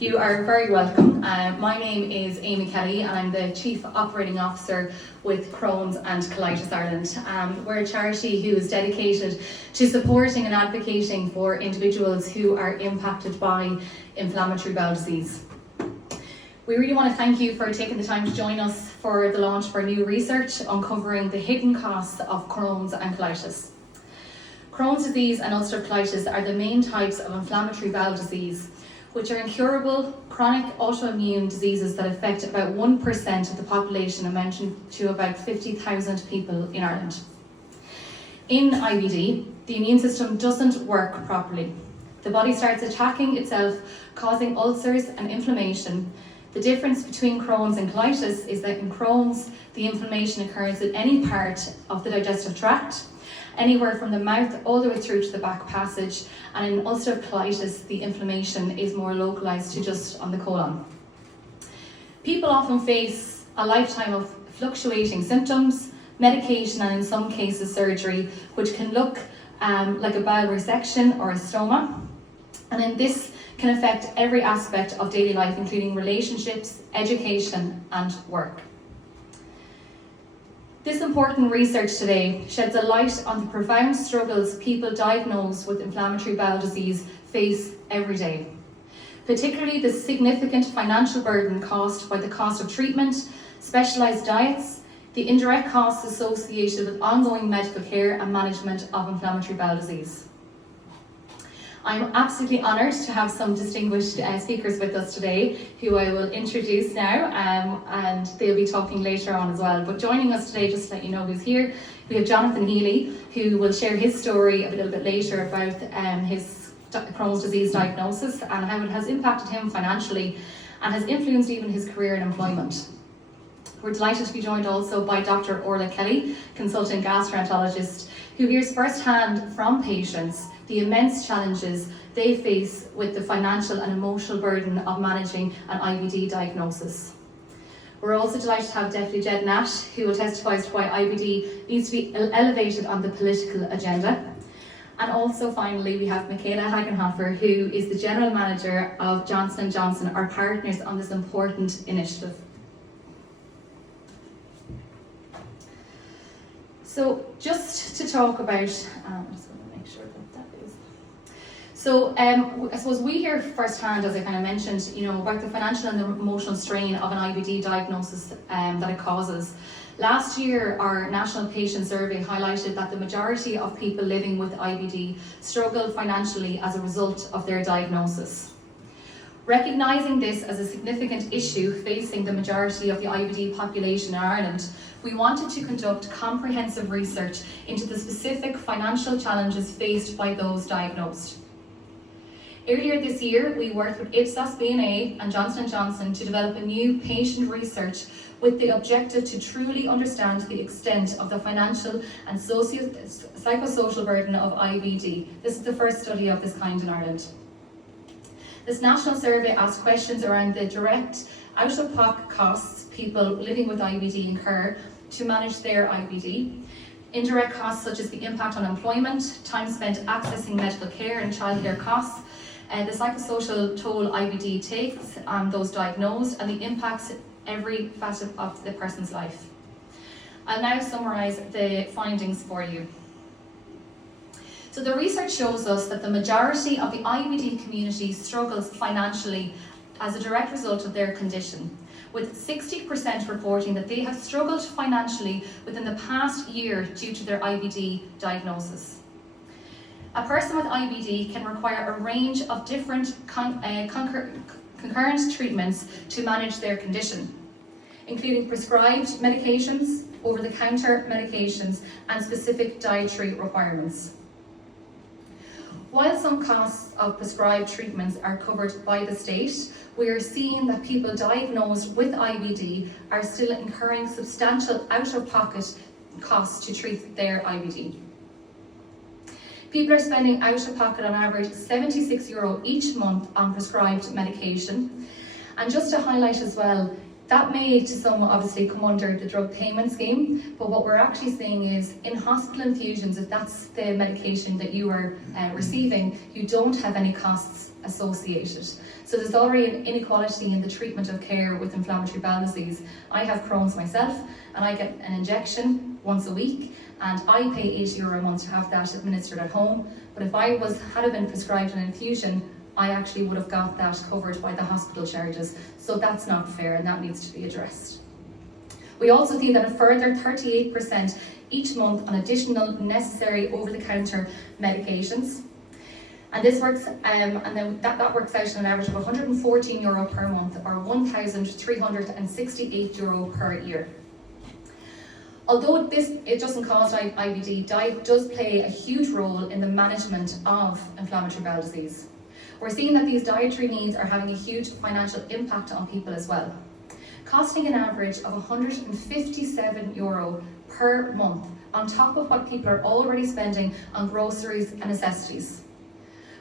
You are very welcome. My name is Amy Kelly and I'm the Chief Operating Officer with Crohn's and Colitis Ireland. We're a charity who is dedicated to supporting and advocating for individuals who are impacted by inflammatory bowel disease. We really want to thank you for taking the time to join us for the launch of our new research uncovering the hidden costs of Crohn's and colitis. Crohn's disease and ulcerative colitis are the main types of inflammatory bowel disease, which are incurable chronic autoimmune diseases that affect about 1% of the population, amounting to about 50,000 people in Ireland. In IBD, the immune system doesn't work properly. The body starts attacking itself, causing ulcers and inflammation. The difference between Crohn's and colitis is that in Crohn's, the inflammation occurs in any part of the digestive tract, anywhere from the mouth all the way through to the back passage, and in ulcerative colitis, the inflammation is more localized to just on the colon. People often face a lifetime of fluctuating symptoms, medication, and in some cases surgery, which can look like a bowel resection or a stoma. And then this can affect every aspect of daily life, including relationships, education, and work. This important research today sheds a light on the profound struggles people diagnosed with inflammatory bowel disease face every day, particularly the significant financial burden caused by the cost of treatment, specialised diets, the indirect costs associated with ongoing medical care and management of inflammatory bowel disease. I'm absolutely honoured to have some distinguished speakers with us today who I will introduce now, and they'll be talking later on as well. But joining us today, just to let you know who's here, we have Jonathan Healy, who will share his story a little bit later about his Crohn's disease diagnosis and how it has impacted him financially and has influenced even his career and employment. We're delighted to be joined also by Dr. Orla Kelly, consultant gastroenterologist, who hears firsthand from patients the immense challenges they face with the financial and emotional burden of managing an IBD diagnosis. We're also delighted to have Deputy Jed Nash, who will testify as to why IBD needs to be elevated on the political agenda. And also finally, we have Michaela Hagenhofer, who is the General Manager of Johnson & Johnson, our partners on this important initiative. So just to talk about, I just want to make sure that is. So I suppose we hear firsthand, as I kind of mentioned, about the financial and the emotional strain of an IBD diagnosis that it causes. Last year, our national patient survey highlighted that the majority of people living with IBD struggle financially as a result of their diagnosis. Recognising this as a significant issue facing the majority of the IBD population in Ireland, we wanted to conduct comprehensive research into the specific financial challenges faced by those diagnosed. Earlier this year, we worked with Ipsos B&A and Johnson & Johnson to develop a new patient research with the objective to truly understand the extent of the financial and psychosocial burden of IBD. This is the first study of this kind in Ireland. This national survey asked questions around the direct out-of-pocket costs people living with IBD incur to manage their IBD, indirect costs such as the impact on employment, time spent accessing medical care and childcare costs, the psychosocial toll IBD takes on those diagnosed, and the impacts every facet of the person's life. I'll now summarise the findings for you. So the research shows us that the majority of the IBD community struggles financially as a direct result of their condition, with 60% reporting that they have struggled financially within the past year due to their IBD diagnosis. A person with IBD can require a range of different concurrent treatments to manage their condition, including prescribed medications, over-the-counter medications, and specific dietary requirements. While some costs of prescribed treatments are covered by the state, we are seeing that people diagnosed with IBD are still incurring substantial out-of-pocket costs to treat their IBD. People are spending out-of-pocket on average €76 each month on prescribed medication. And just to highlight as well, That may to some obviously come under the drug payment scheme, but what we're actually saying is in hospital infusions, if that's the medication that you are receiving, you don't have any costs associated. So there's already an inequality in the treatment of care with inflammatory bowel disease. I have Crohn's myself, and I get an injection once a week, and I pay €80 a month to have that administered at home. But if I had been prescribed an infusion, I actually would have got that covered by the hospital charges. So that's not fair, and that needs to be addressed. We also see that a further 38% each month on additional necessary over-the-counter medications. And this works, and then that works out at an average of €114 per month, or €1,368 per year. Although it doesn't cause IBD, diet does play a huge role in the management of inflammatory bowel disease. We're seeing that these dietary needs are having a huge financial impact on people as well, costing an average of €157 per month, on top of what people are already spending on groceries and necessities.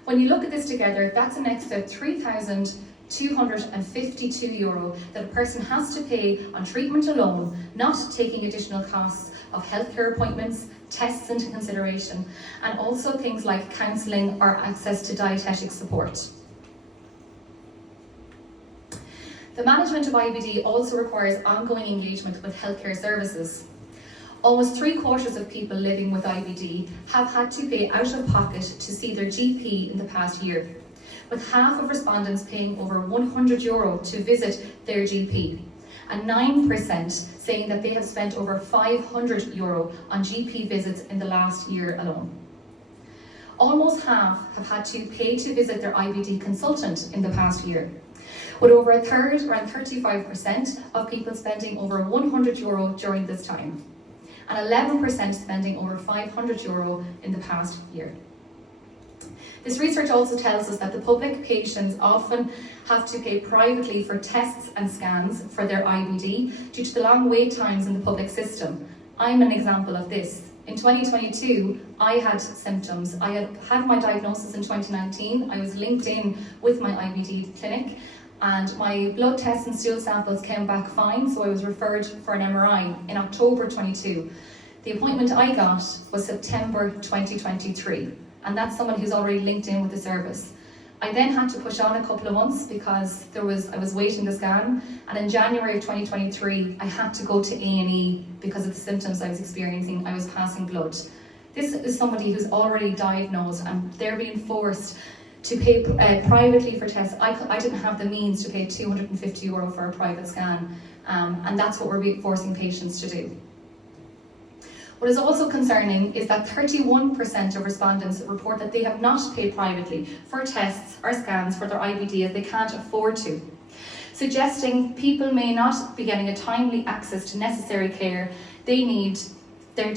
When you look at this together, that's an extra €3,252 that a person has to pay on treatment alone, not taking additional costs of healthcare appointments, tests into consideration, and also things like counselling or access to dietetic support. The management of IBD also requires ongoing engagement with healthcare services. Almost 3/4 of people living with IBD have had to pay out of pocket to see their GP in the past year, with half of respondents paying over €100 to visit their GP, and 9% saying that they have spent over €500 on GP visits in the last year alone. Almost half have had to pay to visit their IBD consultant in the past year, with over a third, around 35% of people spending over €100 during this time, and 11% spending over €500 in the past year. This research also tells us that the public patients often have to pay privately for tests and scans for their IBD due to the long wait times in the public system. I'm an example of this. In 2022, I had symptoms. I had my diagnosis in 2019. I was linked in with my IBD clinic, and my blood tests and stool samples came back fine, so I was referred for an MRI in October 22. The appointment I got was September 2023, and that's someone who's already linked in with the service. I then had to push on a couple of months because I was waiting the scan, and in January of 2023 I had to go to A&E because of the symptoms I was experiencing. I was passing blood. This is somebody who's already diagnosed, and they're being forced to pay privately for tests. I didn't have the means to pay €250 for a private scan, and that's what we're forcing patients to do. What is also concerning is that 31% of respondents report that they have not paid privately for tests or scans for their IBD as they can't afford to, suggesting people may not be getting a timely access to necessary care they need and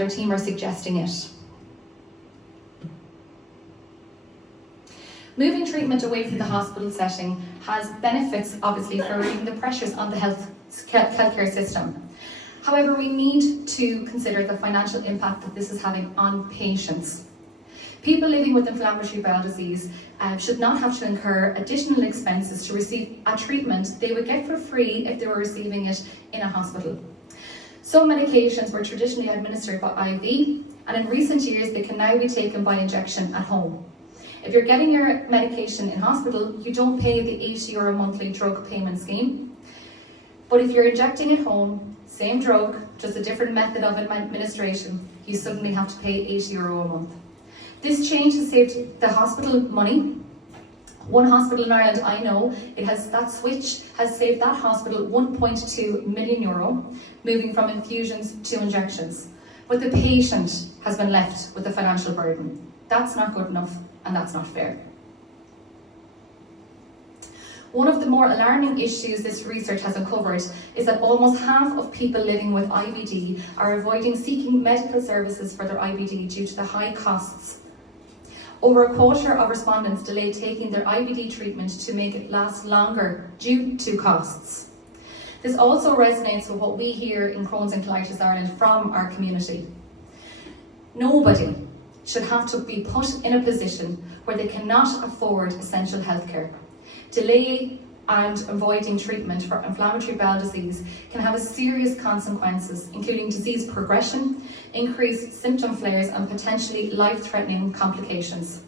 their team are suggesting it. Moving treatment away from the hospital setting has benefits, obviously, for relieving the pressures on the healthcare system. However, we need to consider the financial impact that this is having on patients. People living with inflammatory bowel disease should not have to incur additional expenses to receive a treatment they would get for free if they were receiving it in a hospital. Some medications were traditionally administered by IV, and in recent years they can now be taken by injection at home. If you're getting your medication in hospital, you don't pay the €80 monthly drug payment scheme. But if you're injecting at home, same drug, just a different method of administration, you suddenly have to pay €80 a month. This change has saved the hospital money. One hospital in Ireland I know, that switch has saved that hospital €1.2 million, moving from infusions to injections. But the patient has been left with the financial burden. That's not good enough, and that's not fair. One of the more alarming issues this research has uncovered is that almost half of people living with IBD are avoiding seeking medical services for their IBD due to the high costs. Over a quarter of respondents delay taking their IBD treatment to make it last longer due to costs. This also resonates with what we hear in Crohn's and Colitis Ireland from our community. Nobody should have to be put in a position where they cannot afford essential healthcare. Delay and avoiding treatment for inflammatory bowel disease can have serious consequences, including disease progression, increased symptom flares, and potentially life-threatening complications.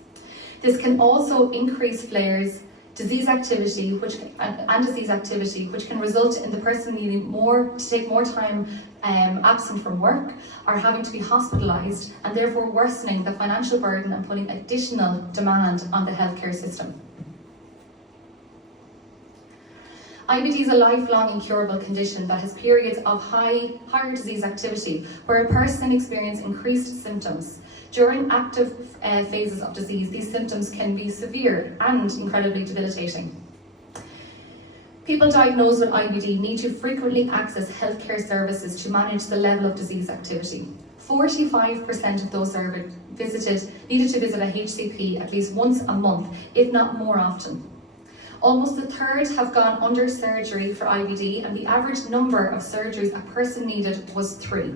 This can also increase flares, disease activity, which can result in the person needing to take more time absent from work or having to be hospitalised, and therefore worsening the financial burden and putting additional demand on the healthcare system. IBD is a lifelong incurable condition that has periods of higher disease activity where a person experiences increased symptoms. During active phases of disease, these symptoms can be severe and incredibly debilitating. People diagnosed with IBD need to frequently access healthcare services to manage the level of disease activity. 45% of those surveyed needed to visit a HCP at least once a month, if not more often. Almost a third have gone under surgery for IBD, and the average number of surgeries a person needed was 3.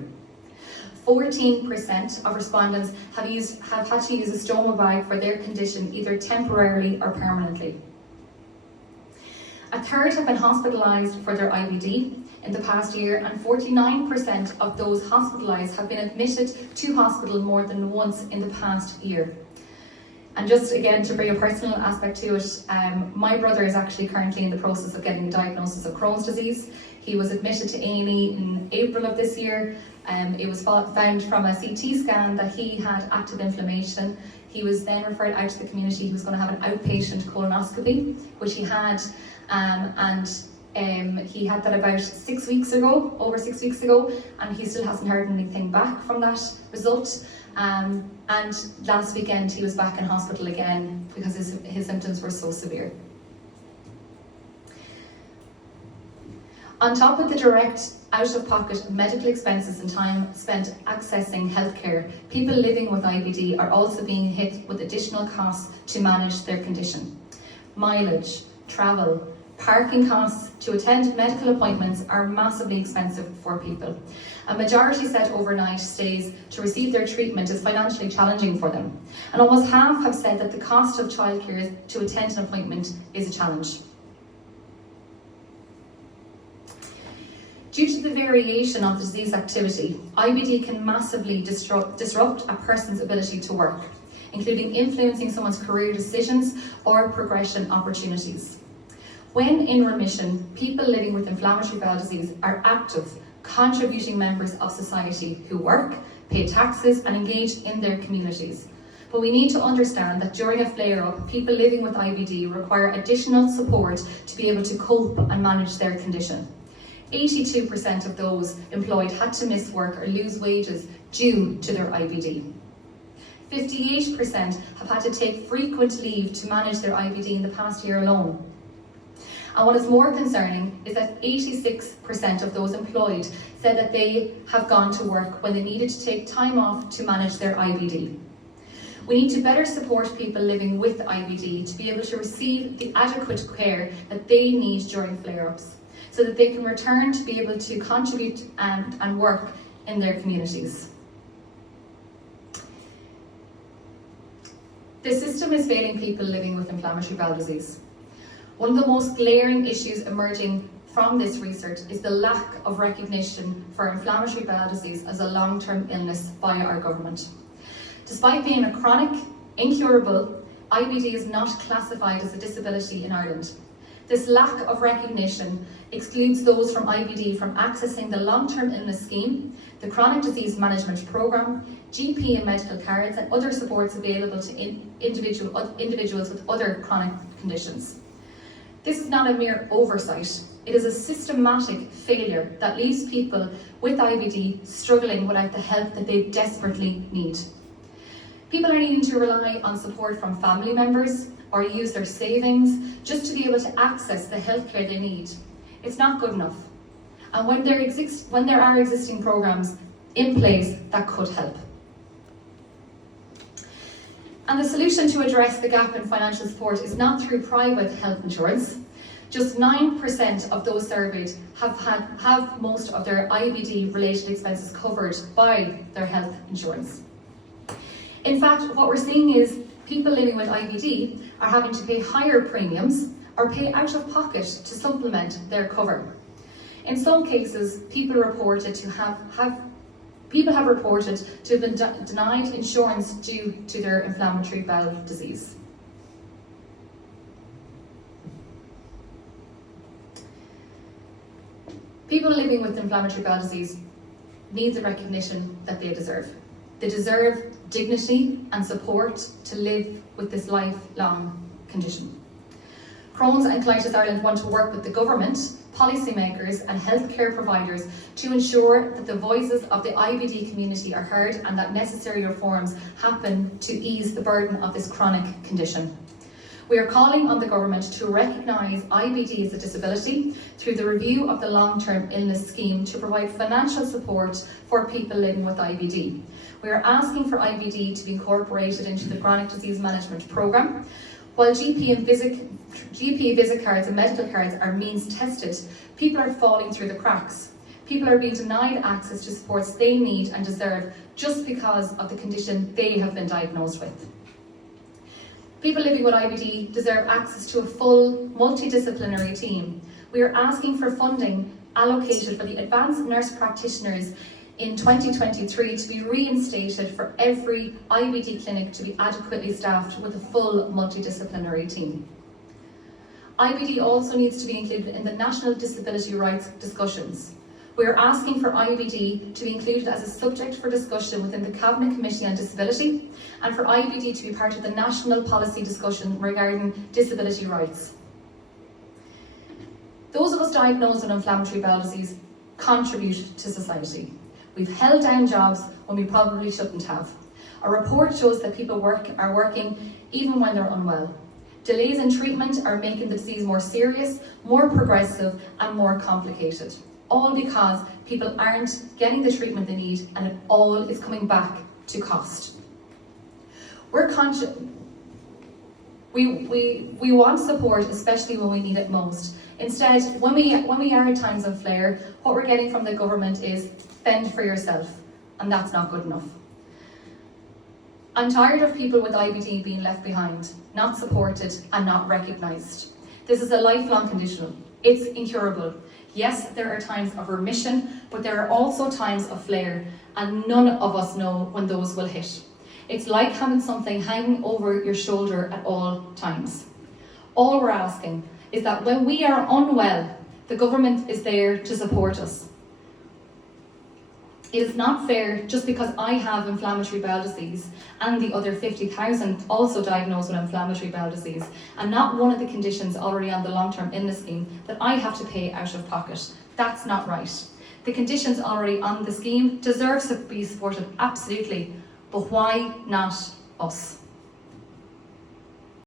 14% of respondents have had to use a stoma bag for their condition, either temporarily or permanently. A third have been hospitalised for their IBD in the past year, and 49% of those hospitalised have been admitted to hospital more than once in the past year. And just again, to bring a personal aspect to it, my brother is actually currently in the process of getting a diagnosis of Crohn's disease. He was admitted to A&E in April of this year. It was found from a CT scan that he had active inflammation. He was then referred out to the community. He was going to have an outpatient colonoscopy, which he had, he had that about over 6 weeks ago, and he still hasn't heard anything back from that result. And last weekend he was back in hospital again because his symptoms were so severe. On top of the direct out-of-pocket medical expenses and time spent accessing healthcare, people living with IBD are also being hit with additional costs to manage their condition. Mileage, travel, parking costs to attend medical appointments are massively expensive for people. A majority said overnight stays to receive their treatment is financially challenging for them, and almost half have said that the cost of childcare to attend an appointment is a challenge. Due to the variation of disease activity, IBD can massively disrupt a person's ability to work, including influencing someone's career decisions or progression opportunities. When in remission, people living with inflammatory bowel disease are active, contributing members of society who work, pay taxes, and engage in their communities. But we need to understand that during a flare-up, people living with IBD require additional support to be able to cope and manage their condition. 82% of those employed had to miss work or lose wages due to their IBD. 58% have had to take frequent leave to manage their IBD in the past year alone. And what is more concerning is that 86% of those employed said that they have gone to work when they needed to take time off to manage their IBD. We need to better support people living with IBD to be able to receive the adequate care that they need during flare-ups, so that they can return to be able to contribute and work in their communities. The system is failing people living with inflammatory bowel disease. One of the most glaring issues emerging from this research is the lack of recognition for inflammatory bowel disease as a long-term illness by our government. Despite being a chronic, incurable, IBD is not classified as a disability in Ireland. This lack of recognition excludes those from IBD from accessing the long-term illness scheme, the chronic disease management programme, GP and medical cards, and other supports available to individuals with other chronic conditions. This is not a mere oversight. It is a systematic failure that leaves people with IBD struggling without the help that they desperately need. People are needing to rely on support from family members or use their savings just to be able to access the healthcare they need. It's not good enough. And when there are existing programs in place that could help. And the solution to address the gap in financial support is not through private health insurance. Just 9% of those surveyed have most of their IBD related expenses covered by their health insurance. In fact, what we're seeing is people living with IBD are having to pay higher premiums or pay out of pocket to supplement their cover. In some cases, people have reported to have been denied insurance due to their inflammatory bowel disease. People living with inflammatory bowel disease need the recognition that they deserve. They deserve dignity and support to live with this lifelong condition. Crohn's and Colitis Ireland want to work with the government, policymakers and healthcare providers to ensure that the voices of the IBD community are heard and that necessary reforms happen to ease the burden of this chronic condition. We are calling on the government to recognise IBD as a disability through the review of the long-term illness scheme to provide financial support for people living with IBD. We are asking for IBD to be incorporated into the chronic disease management programme. While GP visit cards and medical cards are means tested, people are falling through the cracks. People are being denied access to supports they need and deserve just because of the condition they have been diagnosed with. People living with IBD deserve access to a full multidisciplinary team. We are asking for funding allocated for the advanced nurse practitioners in 2023 to be reinstated for every IBD clinic to be adequately staffed with a full multidisciplinary team. IBD also needs to be included in the National Disability Rights discussions. We are asking for IBD to be included as a subject for discussion within the Cabinet Committee on Disability and for IBD to be part of the national policy discussion regarding disability rights. Those of us diagnosed with inflammatory bowel disease contribute to society. We've held down jobs when we probably shouldn't have. A report shows that people are working even when they're unwell. Delays in treatment are making the disease more serious, more progressive and more complicated. All because people aren't getting the treatment they need and it all is coming back to cost. We're conscious. We want support, especially when we need it most. Instead, when we are at times of flare, what we're getting from the government is fend for yourself, and that's not good enough. I'm tired of people with IBD being left behind, not supported and not recognised. This is a lifelong condition. It's incurable. Yes, there are times of remission, but there are also times of flare, and none of us know when those will hit. It's like having something hanging over your shoulder at all times. All we're asking is that when we are unwell, the government is there to support us. It is not fair just because I have inflammatory bowel disease and the other 50,000 also diagnosed with inflammatory bowel disease and not one of the conditions already on the long-term illness scheme that I have to pay out of pocket. That's not right. The conditions already on the scheme deserve to be supported, absolutely, but why not us?